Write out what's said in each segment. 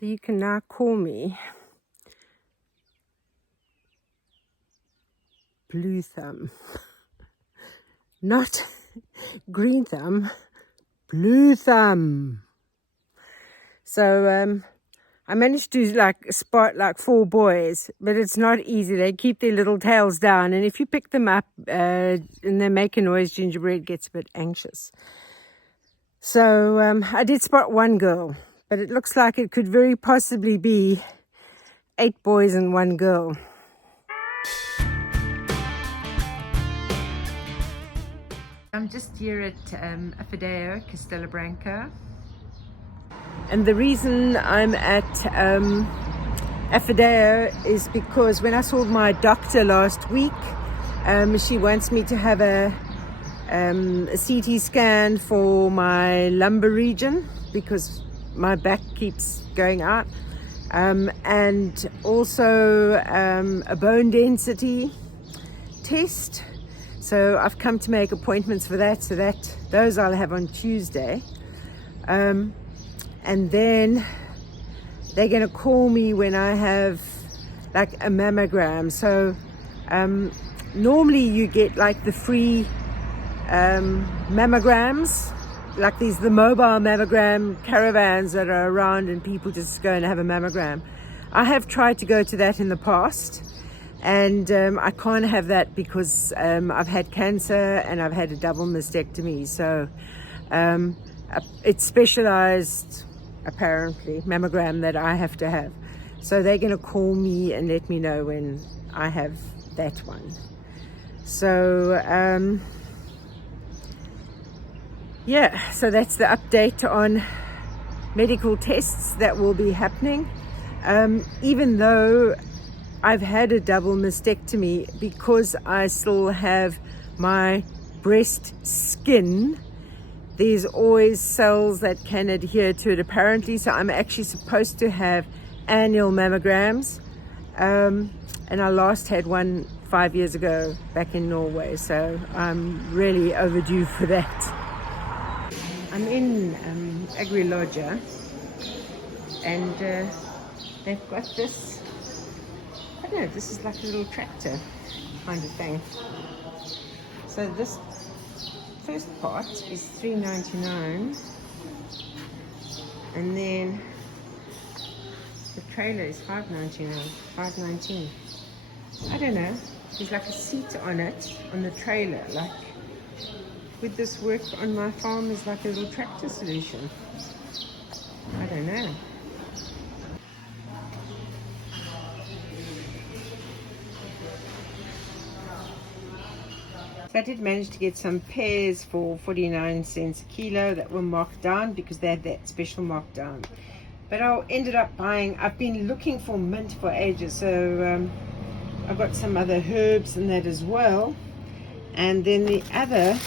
So you can now call me Blue Thumb. Not Green Thumb, Blue Thumb. So I managed to spot 4 boys, but it's not easy. They keep their little tails down, and if you pick them up and they make a noise, Gingerbread gets a bit anxious. So I did spot 1 girl, but it looks like it could very possibly be 8 boys and 1 girl. I'm just here at Afideo, Castelo Branco. And the reason I'm at Afideo is because when I saw my doctor last week, she wants me to have a CT scan for my lumbar region because my back keeps going out, and also a bone density test. So I've come to make appointments for that, so those I'll have on Tuesday. And then they're going to call me when I have a mammogram. So normally you get the free mammograms, the mobile mammogram caravans that are around and people just go and have a mammogram. I have tried to go to that in the past, and I can't have that because I've had cancer and I've had a double mastectomy. So it's specialized, apparently, mammogram that I have to have. So they're going to call me and let me know when I have that one. So yeah, so that's the update on medical tests that will be happening. Even though I've had a double mastectomy, because I still have my breast skin, there's always cells that can adhere to it apparently. So I'm actually supposed to have annual mammograms, and I last had one 5 years ago back in Norway, so I'm really overdue for that. I'm in Agri-Lodger, and they've got this, I don't know, this is like a little tractor kind of thing. So this first part is $3.99, and then the trailer is $5.19. I don't know, there's a seat on it, on the trailer. Would this work on my farm as a little tractor solution? I don't know. So I did manage to get some pears for 49 cents a kilo that were marked down because they had that special markdown. But I ended up buying, I've been looking for mint for ages, so I've got some other herbs and that as well. And then the other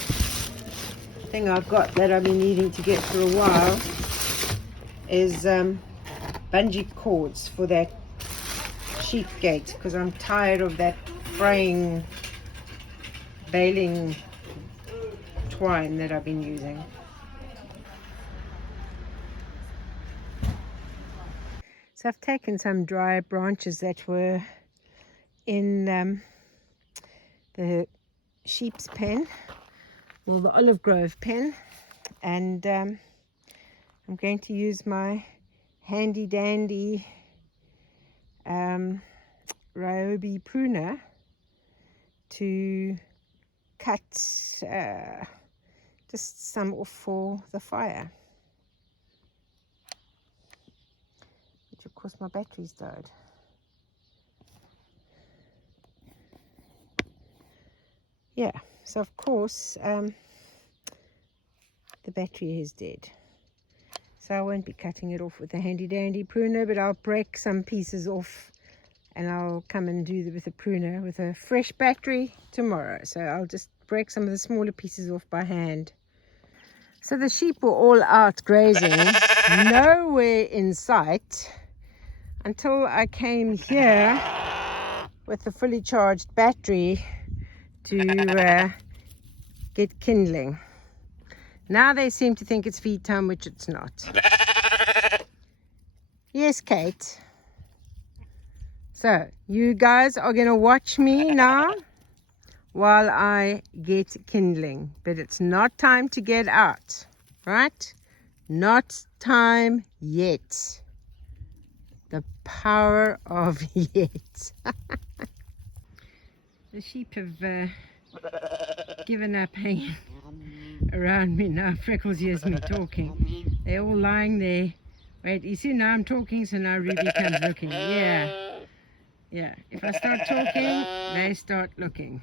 thing I've got that I've been needing to get for a while is bungee cords for that sheep gate, because I'm tired of that fraying baling twine that I've been using. So I've taken some dry branches that were in the sheep's pen, or the olive grove pen, and I'm going to use my handy dandy Ryobi pruner to cut just some off for the fire, which of course my batteries died. Yeah, so of course the battery is dead, so I won't be cutting it off with the handy dandy pruner, but I'll break some pieces off and I'll come and do with a pruner with a fresh battery tomorrow. So I'll just break some of the smaller pieces off by hand. So the sheep were all out grazing, nowhere in sight, until I came here with a fully charged battery to get kindling. Now they seem to think it's feed time, which it's not. Yes, Kate. So you guys are going to watch me now while I get kindling. But it's not time to get out, right? Not time yet. The power of yet. The sheep have given up hanging around me now. Freckles hears me talking. They're all lying there. Wait, you see, now I'm talking, so now Ruby comes looking. Yeah. Yeah. If I start talking, they start looking.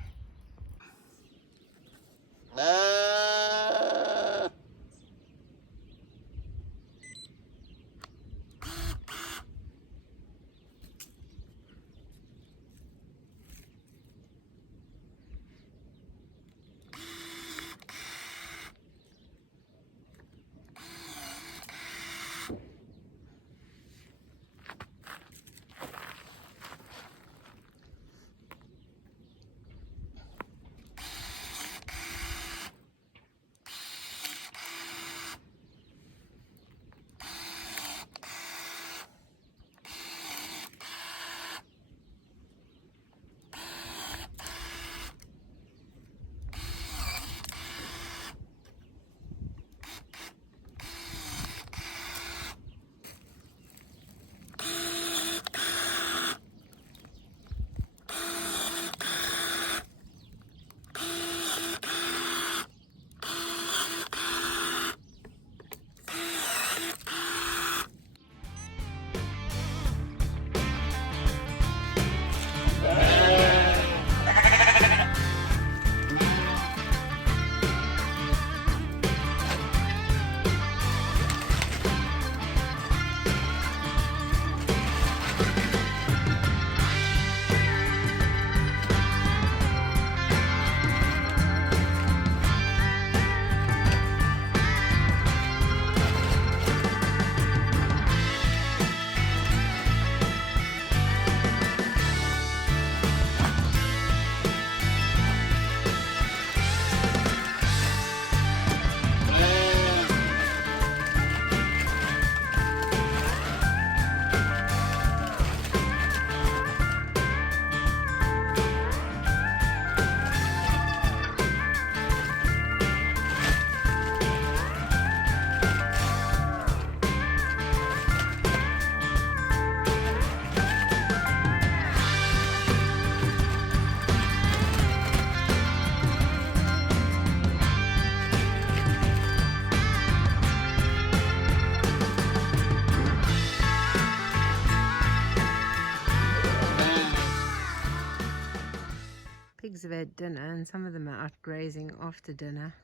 Pigs have had dinner and some of them are out grazing after dinner.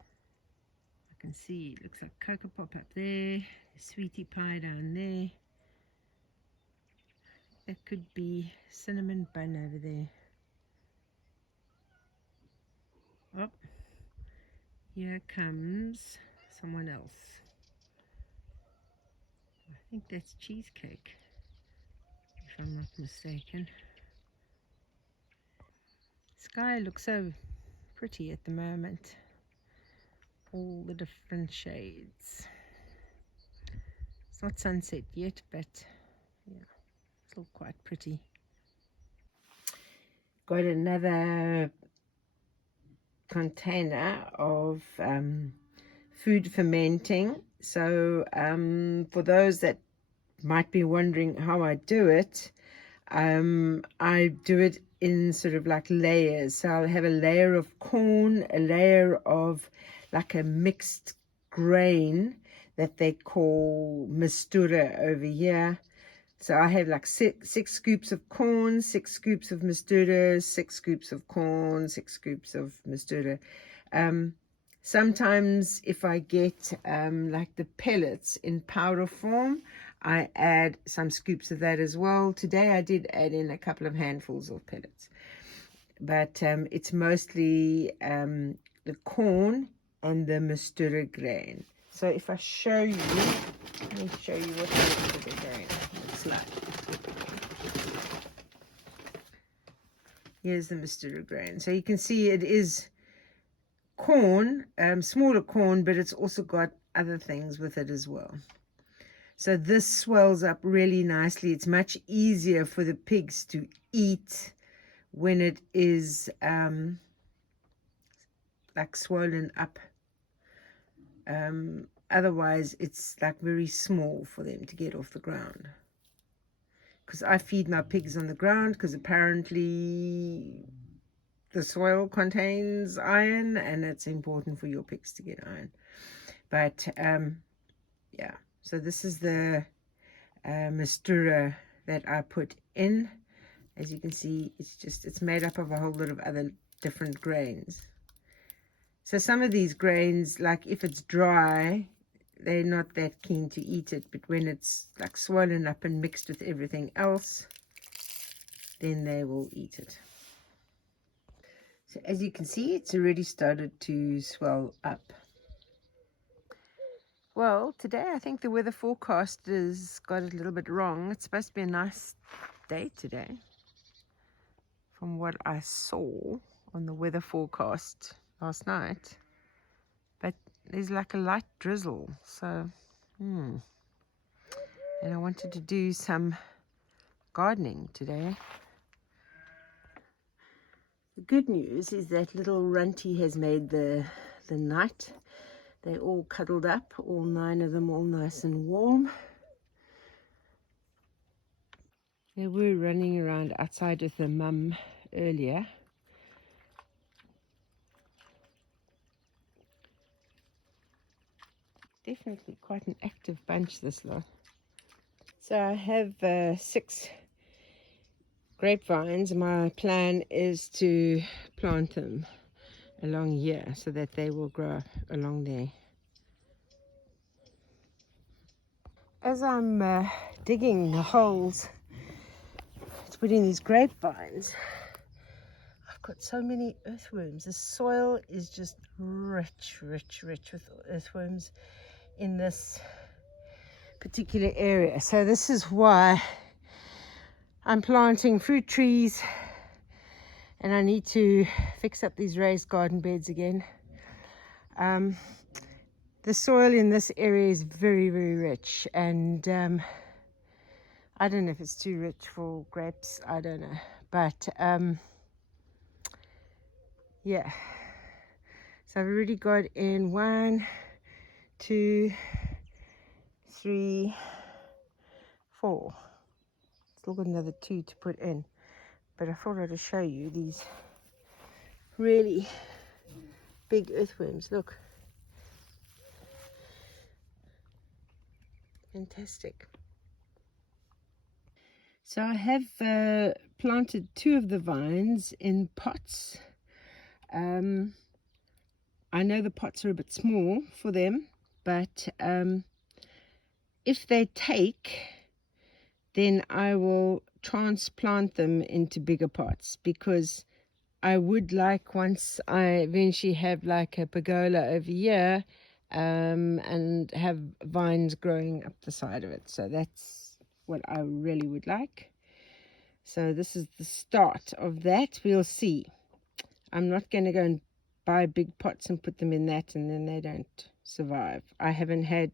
I can see, it looks like Cocoa Pop up there, Sweetie Pie down there. That could be Cinnamon Bun over there. Oh, here comes someone else. I think that's Cheesecake, if I'm not mistaken. Sky looks so pretty at the moment. All the different shades. It's not sunset yet, but yeah, it's still quite pretty. Got another container of food fermenting. So for those that might be wondering how I do it, I do it in sort of like layers. So I'll have a layer of corn, a layer of like a mixed grain that they call mistura over here. So I have like six scoops of corn, 6 scoops of mistura, 6 scoops of corn, 6 scoops of mistura. Sometimes if I get like the pellets in powder form, I add some scoops of that as well. Today I did add in a couple of handfuls of pellets. But it's mostly the corn and the mistura grain. So if I show you, let me show you what the mistura grain looks like. Here's the mistura grain. So you can see it is corn, smaller corn, but it's also got other things with it as well. So this swells up really nicely. It's much easier for the pigs to eat when it is like swollen up. Otherwise it's like very small for them to get off the ground. Because I feed my pigs on the ground, because apparently the soil contains iron and it's important for your pigs to get iron. But yeah, so this is the mistura that I put in. As you can see, it's made up of a whole lot of other different grains. So some of these grains, like if it's dry, they're not that keen to eat it, but when it's like swollen up and mixed with everything else, then they will eat it. So as you can see, it's already started to swell up. Well, today I think the weather forecast has got it a little bit wrong. It's supposed to be a nice day today, from what I saw on the weather forecast last night. But there's like a light drizzle, so and I wanted to do some gardening today. The good news is that little Runty has made the night. They're all cuddled up, all 9 of them, all nice and warm. They were running around outside with their mum earlier. Definitely quite an active bunch, this lot. So I have 6 grapevines. My plan is to plant them along here so that they will grow up along there. As I'm digging the holes to put in these grapevines, I've got so many earthworms. The soil is just rich with earthworms in this particular area. So this is why I'm planting fruit trees, and I need to fix up these raised garden beds again. The soil in this area is very rich, and I don't know if it's too rich for grapes, I don't know, but yeah. So I've already got in 1, 2, 3, 4. Still got another 2 to put in, but I thought I'd show you these really big earthworms. Look, fantastic. So I have planted 2 of the vines in pots. I know the pots are a bit small for them, but if they take, then I will transplant them into bigger pots, because I would like, once I eventually have like a pergola over here, and have vines growing up the side of it. So that's what I really would like. So this is the start of that. We'll see. I'm not going to go and buy big pots and put them in that and then they don't survive. I haven't had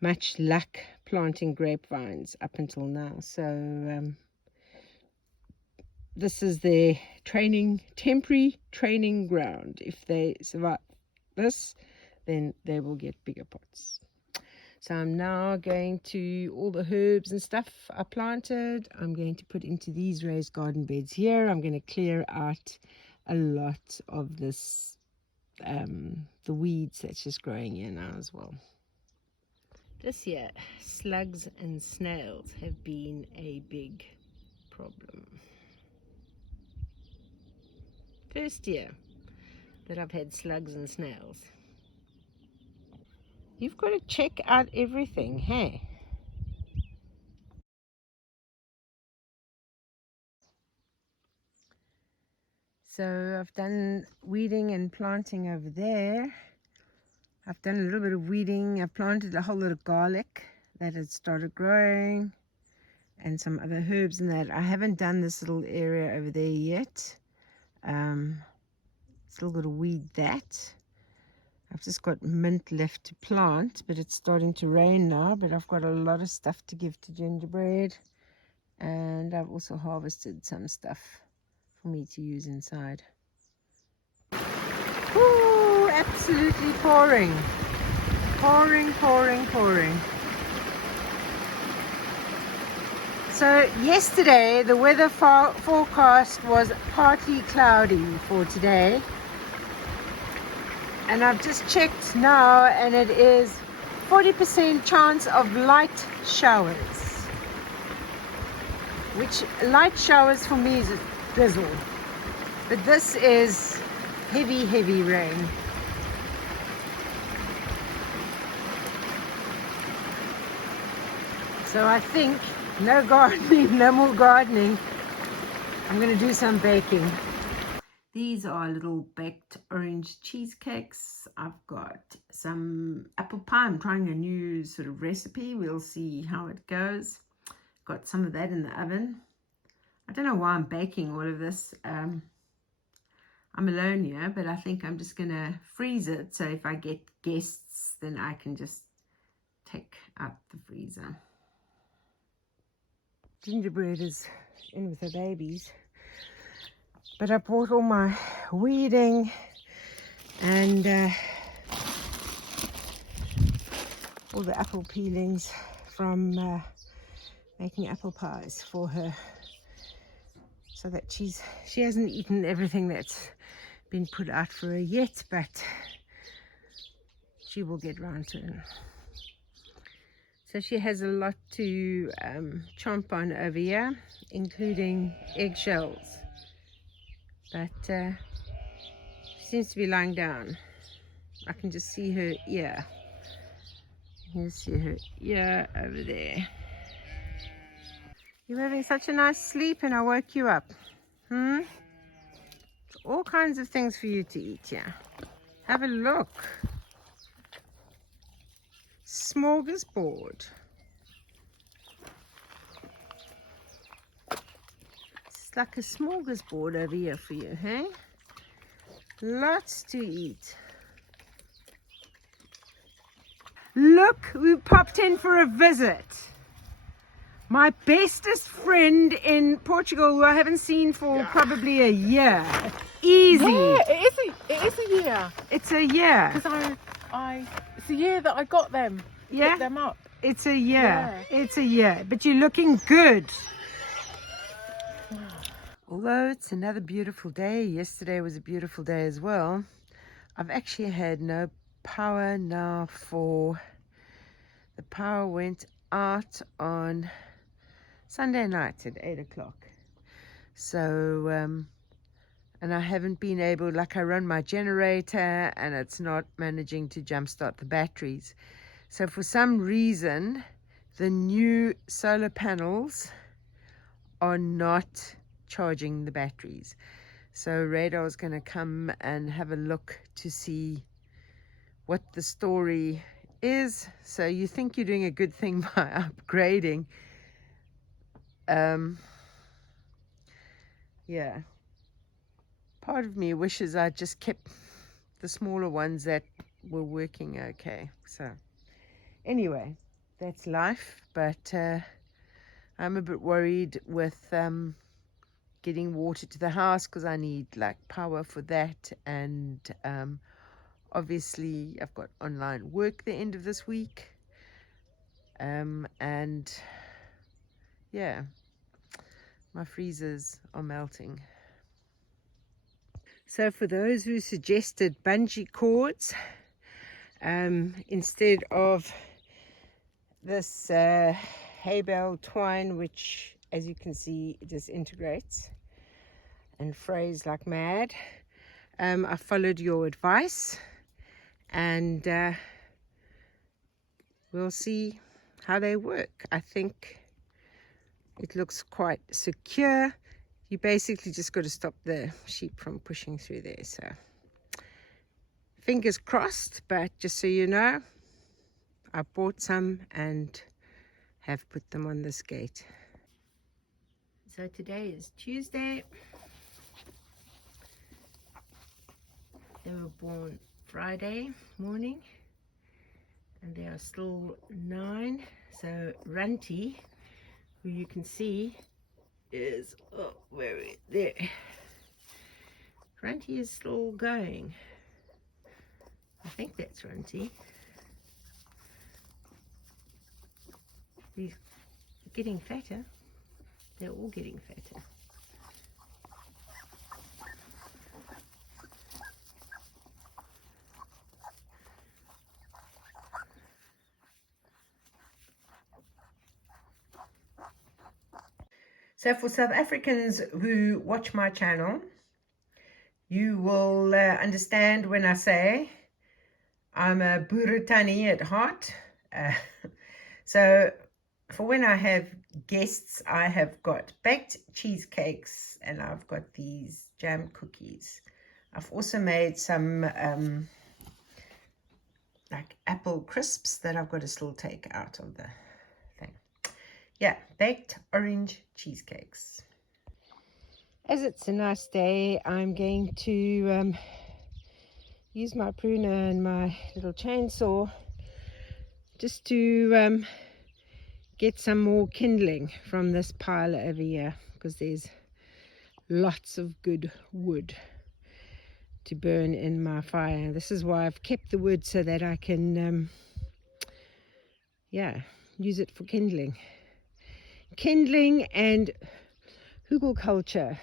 much luck planting grapevines up until now. So this is their temporary training ground. If they survive this, then they will get bigger pots. So I'm now going to, all the herbs and stuff I planted, I'm going to put into these raised garden beds here. I'm going to clear out a lot of this, the weeds that's just growing here now as well. This year, slugs and snails have been a big problem. First year that I've had slugs and snails. You've got to check out everything, hey? So I've done weeding and planting over there. I've done a little bit of weeding. I planted a whole lot of garlic that had started growing, and some other herbs and that. I haven't done this little area over there yet. Still got to weed that. I've just got mint left to plant, but it's starting to rain now. But I've got a lot of stuff to give to gingerbread, and I've also harvested some stuff for me to use inside. Ooh, absolutely pouring. Pouring, pouring, pouring. So yesterday the weather forecast was partly cloudy for today. And I've just checked now, and it is 40% chance of light showers. Which light showers for me is a drizzle. But this is heavy, heavy rain. So I think no gardening, no more gardening. I'm going to do some baking. These are little baked orange cheesecakes. I've got some apple pie. I'm trying a new sort of recipe. We'll see how it goes. Got some of that in the oven. I don't know why I'm baking all of this. I'm alone here, but I think I'm just going to freeze it. So if I get guests, then I can just take out the freezer. Gingerbread is in with her babies. But I bought all my weeding and all the apple peelings from making apple pies for her, so that she hasn't eaten everything that's been put out for her yet, but she will get round to it. So she has a lot to chomp on over here, including eggshells. But she seems to be lying down. I can just see her ear. You can see her ear over there. You're having such a nice sleep and I woke you up. All kinds of things for you to eat here. Have a look. Smorgasbord. It's like a smorgasbord over here for you, hey? Lots to eat. Look, we popped in for a visit. My bestest friend in Portugal, who I haven't seen for probably a year. Easy. Yeah, it is a year. It's a year. Because it's a year that I got them. Yeah? Picked them up. It's a year. Yeah. It's a year. But you're looking good. Although it's another beautiful day, yesterday was a beautiful day as well. I've actually had no power now the power went out on Sunday night at 8 o'clock. So, and I haven't been able, like I run my generator and it's not managing to jumpstart the batteries. So for some reason, the new solar panels are not charging the batteries. So Radar is going to come and have a look to see what the story is. So you think you're doing a good thing by upgrading. Yeah. Part of me wishes I just kept the smaller ones that were working okay. So anyway, that's life. But I'm a bit worried with getting water to the house because I need like power for that, and obviously I've got online work the end of this week, and yeah, my freezers are melting. So for those who suggested bungee cords instead of this hay bale twine, which as you can see disintegrates and frays like mad, I followed your advice, and we'll see how they work. I think it looks quite secure. You basically just got to stop the sheep from pushing through there. So fingers crossed, but just so you know, I bought some and have put them on this gate. So today is Tuesday. They were born Friday morning, and there are still 9. So Runty, who you can see is, oh, where is there? Runty is still going. I think that's Runty. He's getting fatter. They're all getting fatter. So for South Africans who watch my channel, you will understand when I say I'm a Burutani at heart. Uh, so for when I have guests, I have got baked cheesecakes and I've got these jam cookies. I've also made some like apple crisps that I've got to still take out of the thing. Yeah, baked orange cheesecakes. As it's a nice day, I'm going to use my pruner and my little chainsaw just to get some more kindling from this pile over here, because there's lots of good wood to burn in my fire. This is why I've kept the wood, so that I can yeah, use it for kindling and hugelkultur,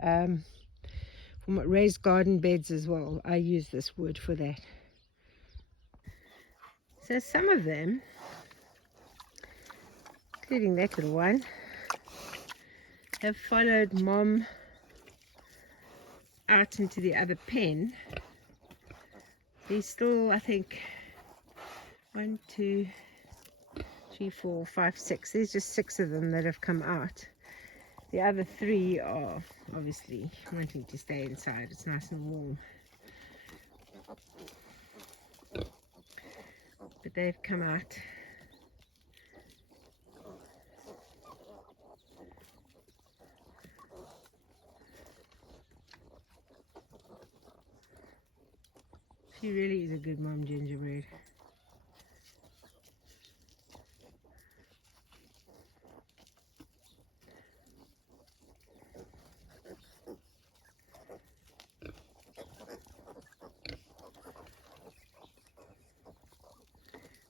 for my raised garden beds as well. I use this wood for that. So some of them, including that little one, have followed Mom out into the other pen. There's still, I think, 1, 2, 3, 4, 5, 6. There's just 6 of them that have come out. The other 3 are obviously wanting to stay inside. It's nice and warm. But they've come out. She really is a good mom, Gingerbread.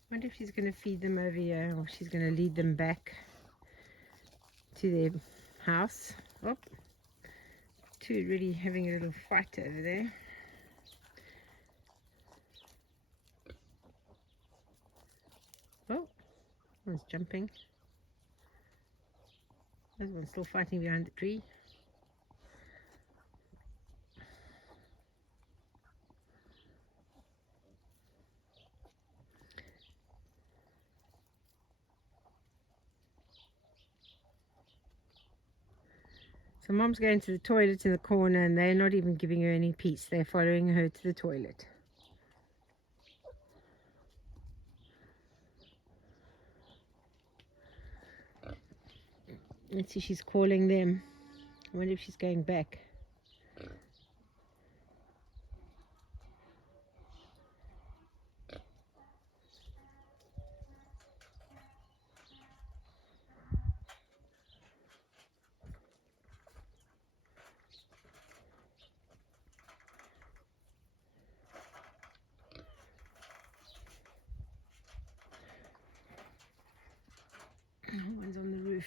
I wonder if she's going to feed them over here, or she's going to lead them back to their house. Oh, 2 really having a little fight over there. Oh, one's jumping. There's one still fighting behind the tree. So Mom's going to the toilet in the corner, and they're not even giving her any peace. They're following her to the toilet. Let's see, she's calling them. I wonder if she's going back. One's on the roof.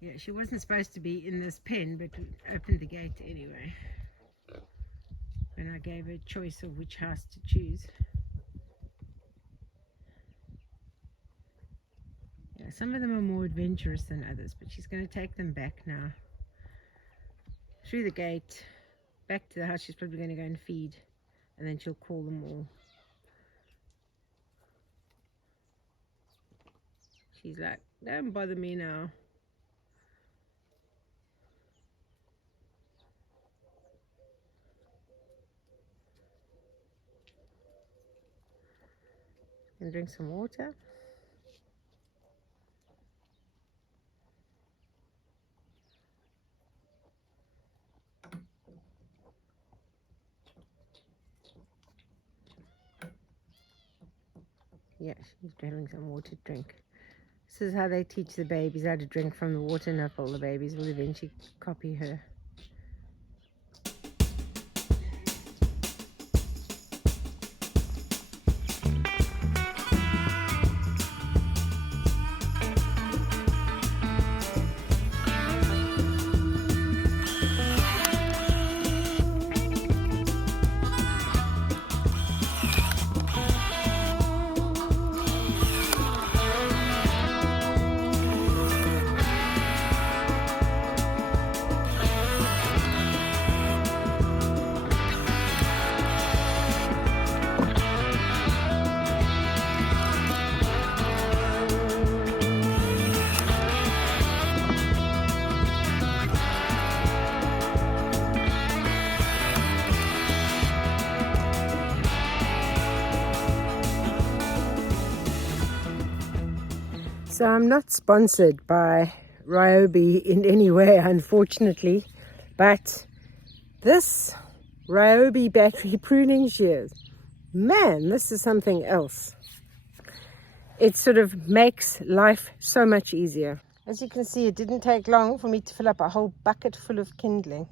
Yeah, she wasn't supposed to be in this pen, but opened the gate anyway. And I gave her a choice of which house to choose. Yeah, some of them are more adventurous than others, but she's going to take them back now. Through the gate, back to the house. She's probably going to go and feed, and then she'll call them all. She's like, don't bother me now. And drink some water. Yeah, she's having some water to drink. This is how they teach the babies how to drink from the water nipple. The babies will eventually copy her. So I'm not sponsored by Ryobi in any way, unfortunately, but this Ryobi battery pruning shears, man, this is something else. It sort of makes life so much easier. As you can see, it didn't take long for me to fill up a whole bucket full of kindling.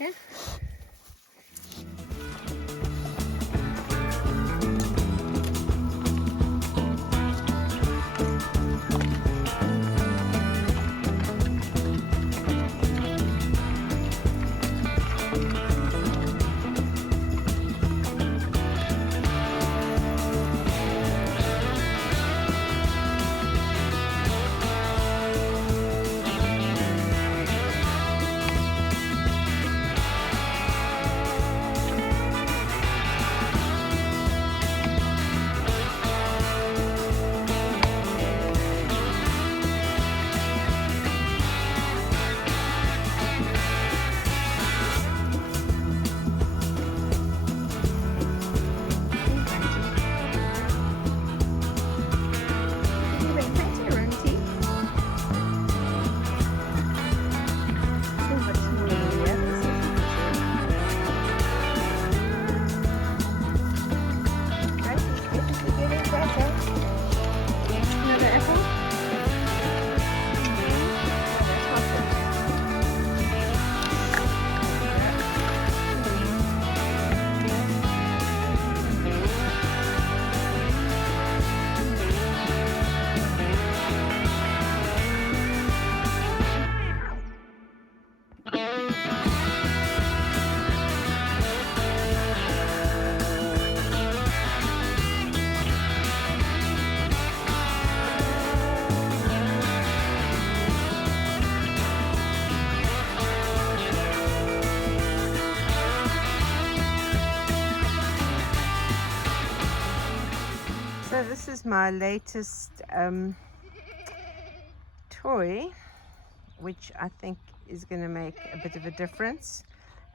Okay. So this is my latest toy, which I think is going to make a bit of a difference.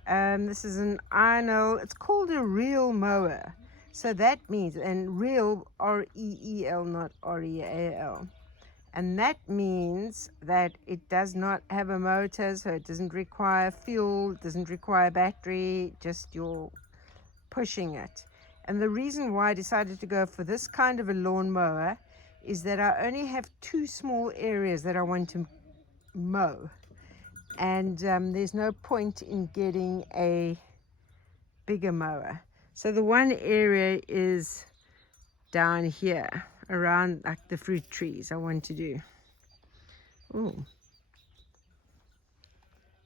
This is an ironal, it's called a reel mower. So that means, and reel, R-E-E-L, not R-E-A-L. And that means that it does not have a motor, so it doesn't require fuel, it doesn't require battery, just you're pushing it. And the reason why I decided to go for this kind of a lawnmower is that I only have two small areas that I want to mow. And there's no point in getting a bigger mower. So the one area is down here, around like the fruit trees I want to do. Oh,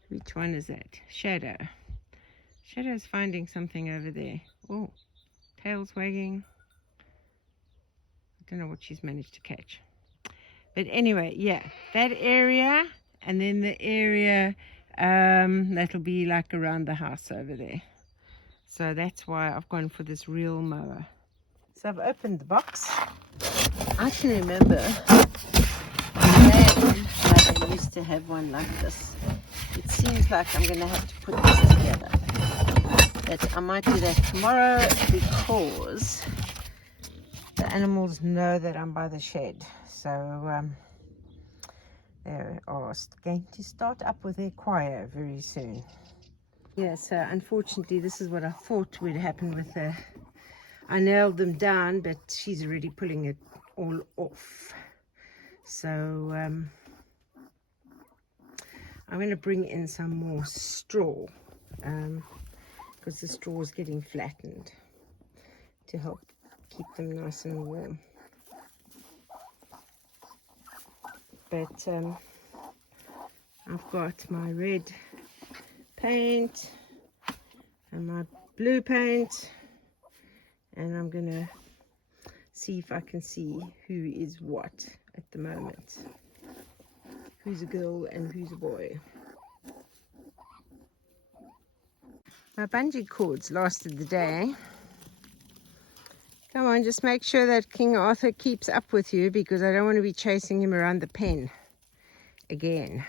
which one is that? Shadow. Shadow's finding something over there. Oh. Tail's wagging. I don't know what she's managed to catch. But anyway, yeah, that area, and then the area that'll be like around the house over there. So that's why I've gone for this reel mower. So I've opened the box. I can remember that I used to have one like this. It seems like I'm going to have to put this together. But I might do that tomorrow because the animals know that I'm by the shed. So they are going to start up with their choir very soon. Yeah, so unfortunately this is what I thought would happen with her. I nailed them down, but she's already pulling it all off. So I'm going to bring in some more straw because the straw is getting flattened to help keep them nice and warm. But I've got my red paint and my blue paint, and I'm going to see if I can see who is what at the moment. Who's a girl and who's a boy. My bungee cords lasted the day. Come on, just make sure that King Arthur keeps up with you, because I don't want to be chasing him around the pen again.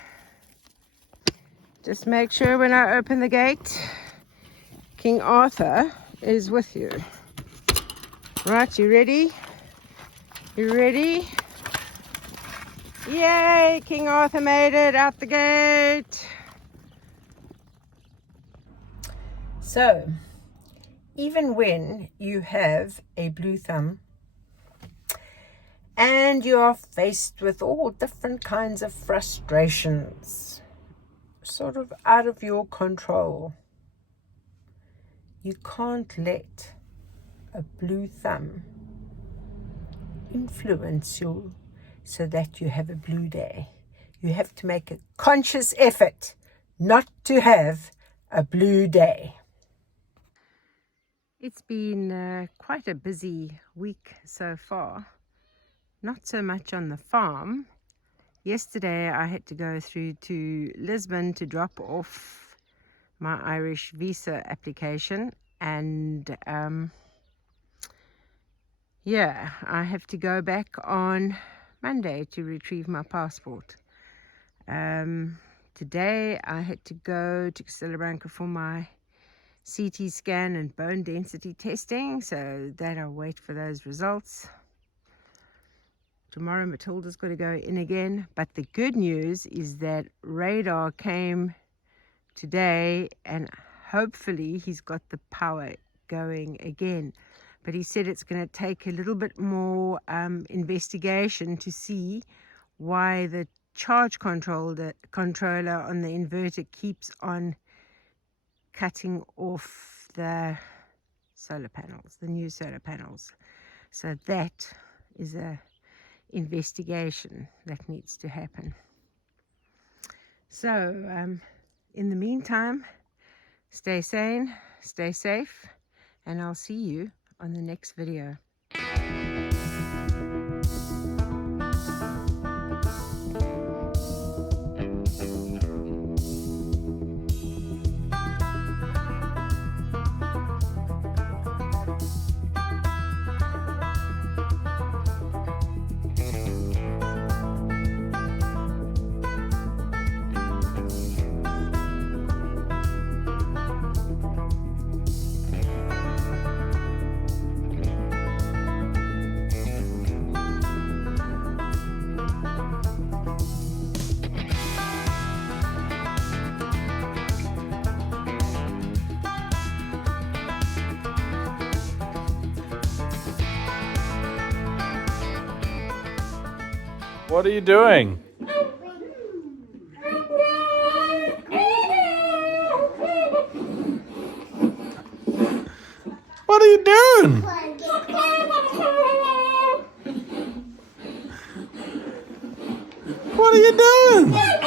Just make sure when I open the gate, King Arthur is with you. Right, you ready? You ready? Yay! King Arthur made it out the gate. So, even when you have a blue thumb and you are faced with all different kinds of frustrations, sort of out of your control, you can't let a blue thumb influence you so that you have a blue day. You have to make a conscious effort not to have a blue day. It's been quite a busy week so far. Not so much on the farm. Yesterday I had to go through to Lisbon to drop off my Irish visa application, and yeah, I have to go back on Monday to retrieve my passport. Today I had to go to Castelabranca for my CT scan and bone density testing, so that I'll wait for those results. Tomorrow Matilda's got to go in again, but the good news is that radar came today and hopefully he's got the power going again. But he said it's going to take a little bit more investigation to see why the charge controller on the inverter keeps on cutting off the solar panels, the new solar panels. So that is a investigation that needs to happen. So in the meantime, stay sane, stay safe, and I'll see you on the next video. What are you doing? What are you doing? What are you doing?